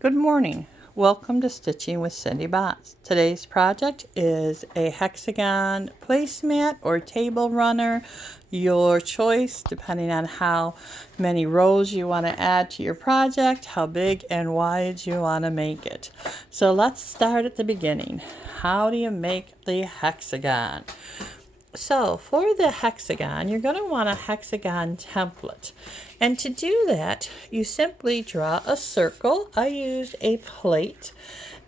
Good morning. Welcome to Stitching with Cindy Botts. Today's project is a hexagon placemat or table runner. Your choice, depending on how many rows you want to add to your project, how big and wide you want to make it. So let's start at the beginning. How do you make the hexagon? So for the hexagon, you're going to want a hexagon template. And to do that, you simply draw a circle. I used a plate.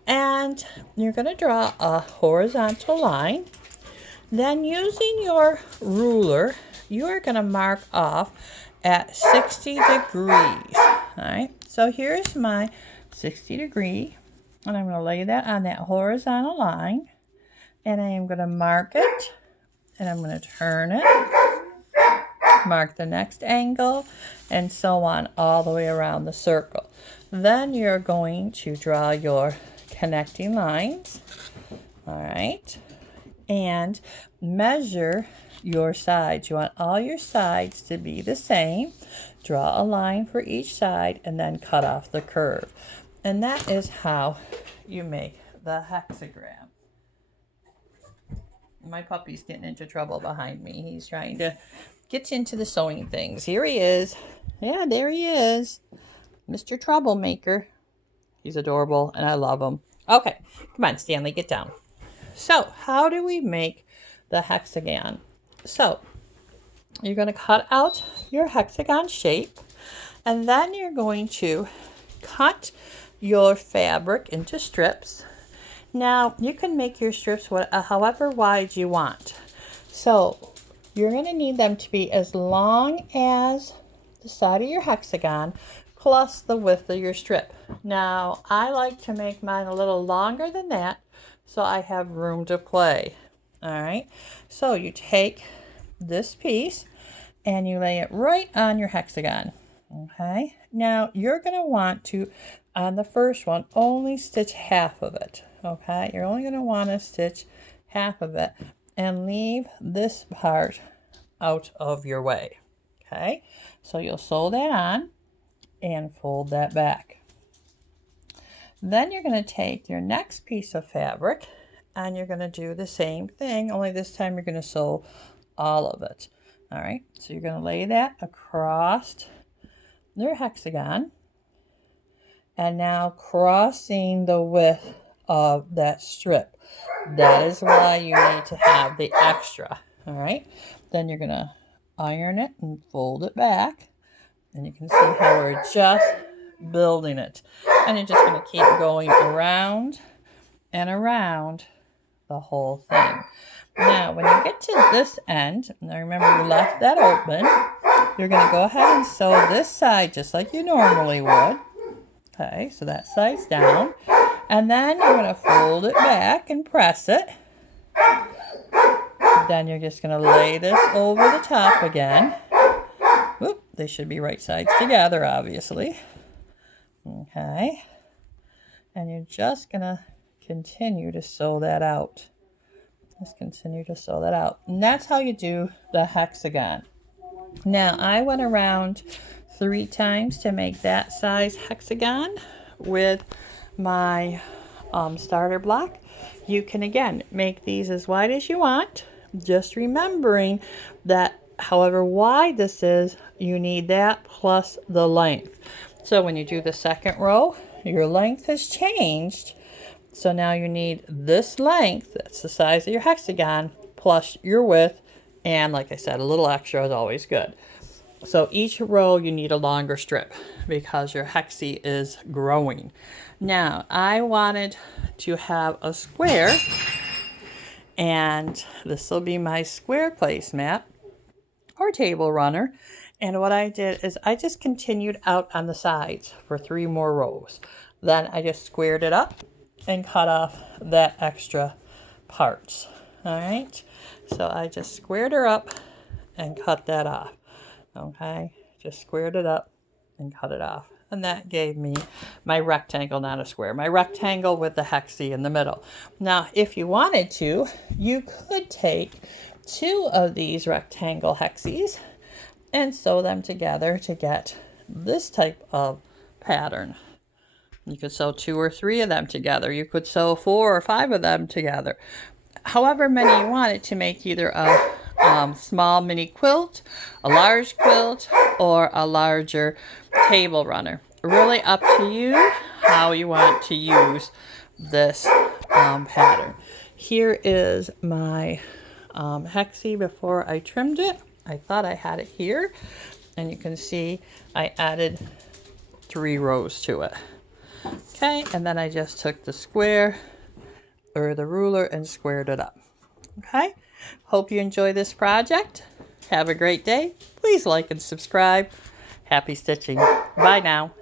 And you're going to draw a horizontal line. Then using your ruler, you are going to mark off at 60 degrees. All right, so here's my 60 degree. And I'm going to lay that on that horizontal line. And I am going to mark it. And I'm going to turn it, mark the next angle, and so on all the way around the circle. Then you're going to draw your connecting lines, all right, and measure your sides. You want all your sides to be the same. Draw a line for each side and then cut off the curve. And that is how you make the hexagram. My puppy's getting into trouble behind me. He's trying to get into the sewing things. Here he is. Yeah, there he is. Mr. Troublemaker. He's adorable and I love him. Okay, come on, Stanley, get down. So, how do we make the hexagon? So, you're going to cut out your hexagon shape, and then you're going to cut your fabric into strips. Now, you can make your strips however wide you want. So, you're going to need them to be as long as the side of your hexagon plus the width of your strip. Now, I like to make mine a little longer than that so I have room to play. All right, so you take this piece and you lay it right on your hexagon. Okay, now you're going to want to, on the first one, only stitch half of it. Okay, you're only going to want to stitch half of it and leave this part out of your way. Okay, so you'll sew that on and fold that back. Then you're going to take your next piece of fabric and you're going to do the same thing, only this time you're going to sew all of it. All right, so you're going to lay that across your hexagon and now crossing the width of that strip. That is why you need to have the extra. All right, then you're going to iron it and fold it back, and you can see how we're just building it, and you're just going to keep going around and around the whole thing. Now when you get to this end, now remember you left that open, you're going to go ahead and sew this side just like you normally would. Okay, so that side's down. And then you're going to fold it back and press it. Then you're just going to lay this over the top again. Oop, they should be right sides together, obviously. Okay. And you're just going to continue to sew that out. Just continue to sew that out. And that's how you do the hexagon. Now, I went around 3 times to make that size hexagon with my starter block. You can again make these as wide as you want, just remembering that however wide this is, you need that plus the length. So when you do the second row, your length has changed, so now you need this length, that's the size of your hexagon, plus your width, and like I said, a little extra is always good. So each row you need a longer strip because your hexie is growing. Now I wanted to have a square, and this will be my square placemat or table runner. And what I did is I just continued out on the sides for 3 more rows. Then I just squared it up and cut off that extra parts. All right, so I just squared her up and cut that off. Okay, just squared it up and cut it off. And that gave me my rectangle, not a square. My rectangle with the hexie in the middle. Now, if you wanted to, you could take 2 of these rectangle hexies and sew them together to get this type of pattern. You could sew 2 or 3 of them together. You could sew 4 or 5 of them together. However many you want it to make either a small mini quilt, a large quilt, or a larger table runner. Really up to you how you want to use this pattern. Here is my hexi before I trimmed it. I thought I had it here, and you can see I added 3 rows to it. Okay, and then I just took the square or the ruler and squared it up. Okay, hope you enjoy this project. Have a great day. Please like and subscribe. Happy stitching. Bye now.